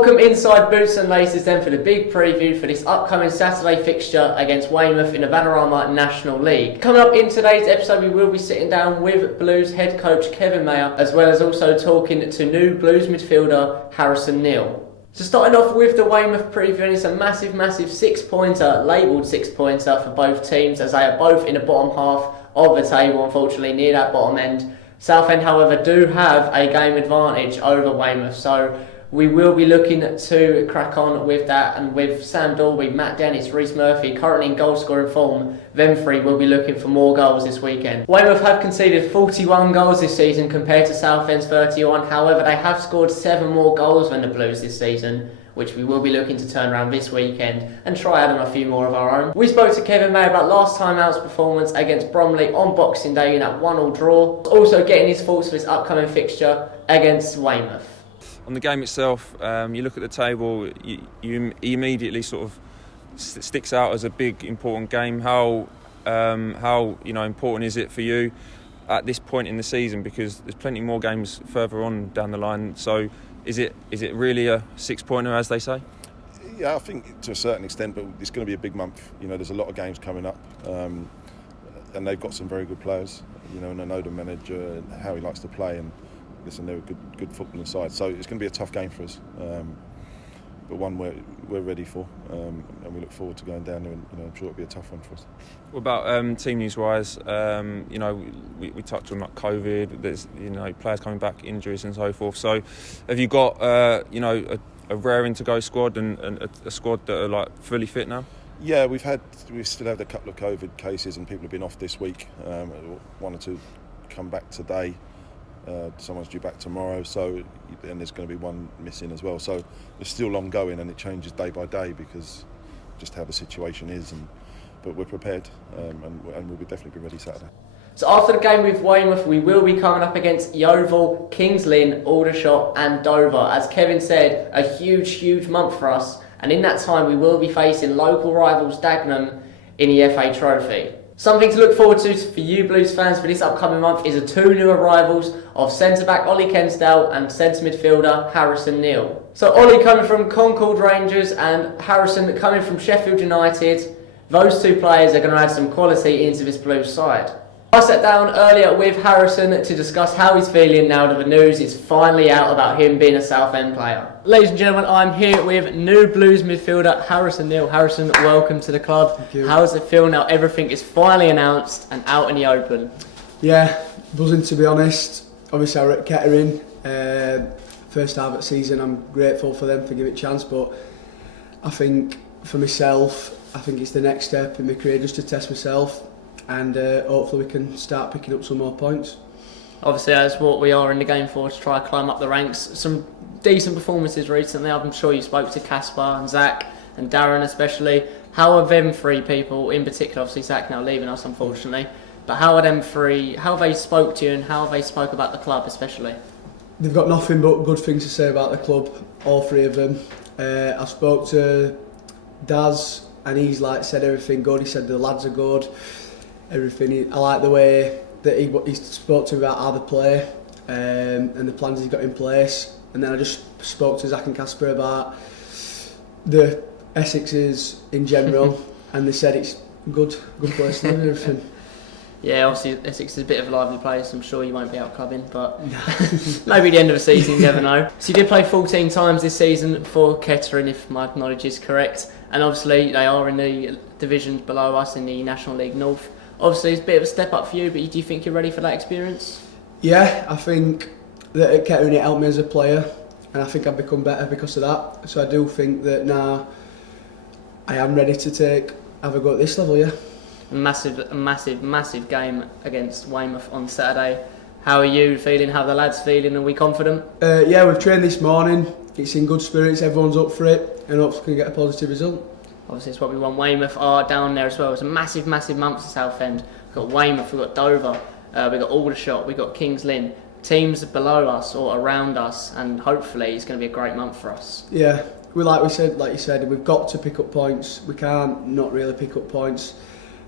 Welcome inside Boots and Laces then for the big preview for this upcoming Saturday fixture against Weymouth in the Vanarama National League. Coming up in today's episode, we will be sitting down with Blues head coach Kevin Mayer, as well as also talking to new Blues midfielder Harrison Neal. So starting off with the Weymouth preview, and it's a massive 6-pointer, labelled 6-pointer for both teams, as they are both in the bottom half of the table, unfortunately, near that bottom end. Southend, however, do have a game advantage over Weymouth, so we will be looking to crack on with that, and with Sam Dalby, Matt Dennis, Reece Murphy currently in goal scoring form, them three will be looking for more goals this weekend. Weymouth have conceded 41 goals this season compared to Southend's 31, however they have scored 7 more goals than the Blues this season, which we will be looking to turn around this weekend and try adding a few more of our own. We spoke to Kevin Mayer about last time out's performance against Bromley on Boxing Day in that 1-1 draw, also getting his thoughts for his upcoming fixture against Weymouth. On the game itself, you look at the table, you immediately sort of sticks out as a big, important game. How important is it for you at this point in the season? Because there's plenty more games further on down the line. So, is it really a 6-pointer, as they say? Yeah, I think to a certain extent, but it's going to be a big month. You know, there's a lot of games coming up, and they've got some very good players. You know, and I know the manager and how he likes to play, and listen, they're a good footballing side, so it's going to be a tough game for us, but one we're ready for, and we look forward to going down there, and I'm sure it'll be a tough one for us. What about team news wise? We touched on like COVID. There's players coming back, injuries and so forth. So, have you got a raring to go squad and a squad that are like fully fit now? Yeah, we still had a couple of COVID cases, and people have been off this week. 1 or 2 come back today. Someone's due back tomorrow, so and there's going to be one missing as well. So it's still ongoing, and it changes day by day because just how the situation is. But we're prepared, and we'll definitely be ready Saturday. So after the game with Weymouth, we will be coming up against Yeovil, Kings Lynn, Aldershot and Dover. As Kevin said, a huge month for us, and in that time we will be facing local rivals Dagenham in the FA Trophy. Something to look forward to for you Blues fans for this upcoming month is the 2 new arrivals of centre-back Ollie Kensdale and centre midfielder Harrison Neal. So Ollie coming from Concord Rangers and Harrison coming from Sheffield United. Those 2 players are going to add some quality into this Blues side. I sat down earlier with Harrison to discuss how he's feeling now that the news is finally out about him being a Southend player. Ladies and gentlemen, I'm here with new Blues midfielder Harrison Neal. Harrison, welcome to the club. Thank you. How does it feel now everything is finally announced and out in the open? Yeah, buzzing to be honest. Obviously I were at Kettering, first half of the season. I'm grateful for them for giving it a chance, but I think for myself, I think it's the next step in my career just to test myself, and hopefully we can start picking up some more points. Obviously that's what we are in the game for, to try to climb up the ranks. Some decent performances recently. I'm sure you spoke to Caspar and Zach and Darren especially. How are them 3 people, in particular, obviously Zach now leaving us unfortunately, but how are them 3, how have they spoke to you and how have they spoke about the club especially? They've got nothing but good things to say about the club, all 3 of them. I spoke to Daz and he's said everything good. He said the lads are good, everything. I like the way that he spoke to me about how they play, and the plans he's got in place. And then I just spoke to Zach and Casper about the Essexes in general, and they said it's good place to live and everything. Yeah, obviously Essex is a bit of a lively place. I'm sure you won't be out clubbing, but maybe at the end of the season, you never know. So you did play 14 times this season for Kettering, if my knowledge is correct, and obviously they are in the divisions below us in the National League North. Obviously it's a bit of a step up for you, but do you think you're ready for that experience? Yeah, I think that at Kettering it helped me as a player, and I think I've become better because of that. So I do think that now I am ready to have a go at this level, yeah. Massive game against Weymouth on Saturday. How are you feeling? How are the lads feeling? Are we confident? Yeah, we've trained this morning. It's in good spirits, everyone's up for it, and hopefully we can get a positive result. Obviously it's what we want. Weymouth are down there as well. It's a massive month for Southend. We've got Weymouth, we've got Dover, we've got Aldershot, we've got Kings Lynn. Teams below us or around us, and hopefully it's going to be a great month for us. Yeah, like you said, we've got to pick up points. We can't not really pick up points,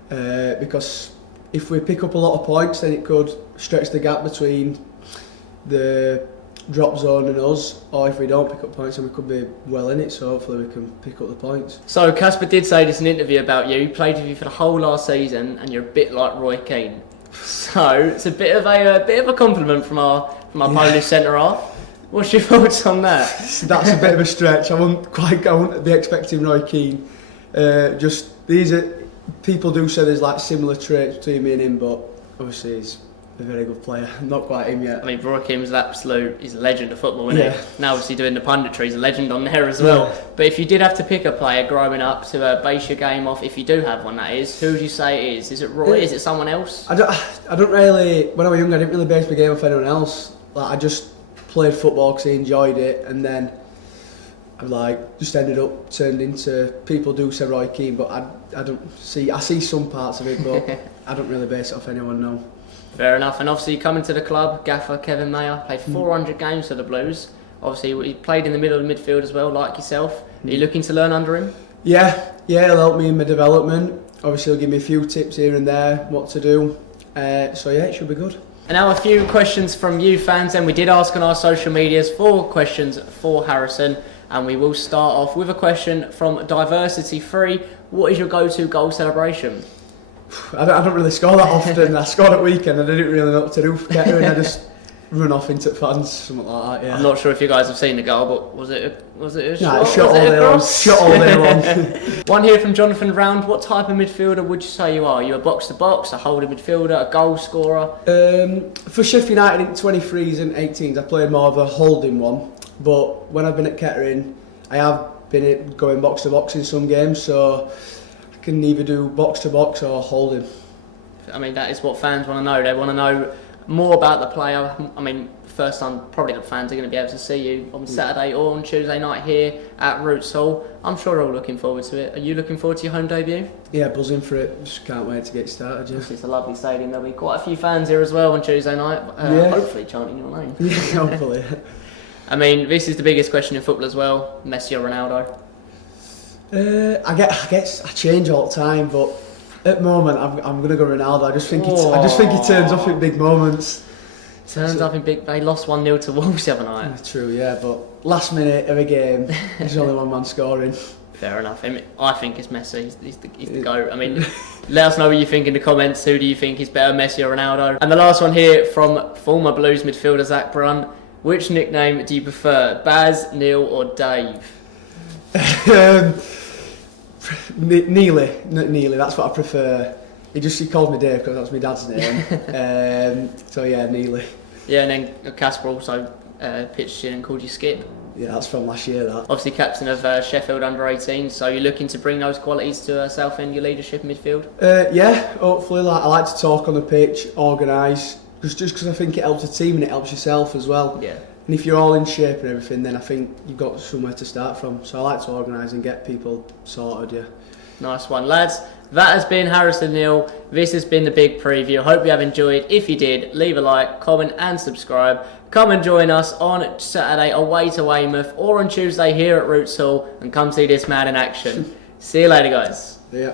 because if we pick up a lot of points, then it could stretch the gap between the drop zone than us, or if we don't pick up points, then we could be well in it. So hopefully we can pick up the points. So Casper did say this in an interview about you. He played with you for the whole last season, and you're a bit like Roy Keane. So it's a bit of a compliment from our Polish centre half. What's your thoughts on that? That's a bit of a stretch. I wouldn't be expecting Roy Keane. People do say there's like similar traits between me and him, but obviously he's a very good player. Not quite him yet. I mean, Roy Keane's he's a legend of football, isn't he? Now obviously doing the punditry, he's a legend on there as well. Yeah. But if you did have to pick a player growing up to base your game off, if you do have one, that is, who would you say it is? Is it Roy? Is it someone else? I don't really. When I was young, I didn't really base my game off anyone else. Like I just played football because I enjoyed it, and then I just ended up turned into. People do say Roy Keane, but I see some parts of it, but I don't really base it off anyone. No. Fair enough. And obviously coming to the club, gaffer Kevin Mayer played 400 games for the Blues. Obviously he played in the middle of the midfield as well, like yourself. Are you looking to learn under him? Yeah, he'll help me in my development. Obviously he'll give me a few tips here and there, what to do. So yeah, it should be good. And now a few questions from you fans, and we did ask on our social medias 4 questions for Harrison, and we will start off with a question from Diversity 3. What is your go-to goal celebration? I don't really score that often. I scored at weekend and I didn't really know what to do for Kettering. I just run off into fans, something like that. Yeah. I'm not sure if you guys have seen the goal, but was it a shot? Nah, shot all day long. One here from Jonathan Round. What type of midfielder would you say you are? Are you a box-to-box, a holding midfielder, a goal scorer? For Sheffield United in 23s and 18s, I played more of a holding one. But when I've been at Kettering, I have been going box-to-box in some games, so I can either do box-to-box or holding. I mean, that is what fans want to know. They want to know more about the player. I mean, first time probably the fans are going to be able to see you on Saturday or on Tuesday night here at Roots Hall. I'm sure they're all looking forward to it. Are you looking forward to your home debut? Yeah, buzzing for it. Just can't wait to get started. Yeah. It's a lovely stadium. There'll be quite a few fans here as well on Tuesday night. Hopefully chanting your name. Yeah, hopefully. I mean, this is the biggest question in football as well. Messi or Ronaldo? I change all the time, but at the moment I'm gonna go Ronaldo. I just think he turns up in big moments. Turns up in big. They lost 1-0 to Wolves the other night. True, yeah, but last minute of a game, there's only one man scoring. Fair enough. I think it's Messi. He's the GOAT. I mean, let us know what you think in the comments. Who do you think is better, Messi or Ronaldo? And the last one here from former Blues midfielder Zach Brunt. Which nickname do you prefer, Baz, Neal or Dave? Neely, that's what I prefer. He called me Dave because that's my dad's name. So yeah, Neely. Yeah, and then Casper also pitched in and called you Skip. Yeah, that's from last year, that. Obviously captain of Sheffield under-18, so you're looking to bring those qualities to Southend, your leadership in midfield? Yeah, hopefully. I like to talk on the pitch, organise, just because I think it helps the team and it helps yourself as well. Yeah. And if you're all in shape and everything, then I think you've got somewhere to start from. So I like to organise and get people sorted, yeah. Nice one, lads. That has been Harrison Neal. This has been the big preview. Hope you have enjoyed. If you did, leave a like, comment and subscribe. Come and join us on Saturday away to Weymouth or on Tuesday here at Roots Hall and come see this man in action. See you later, guys.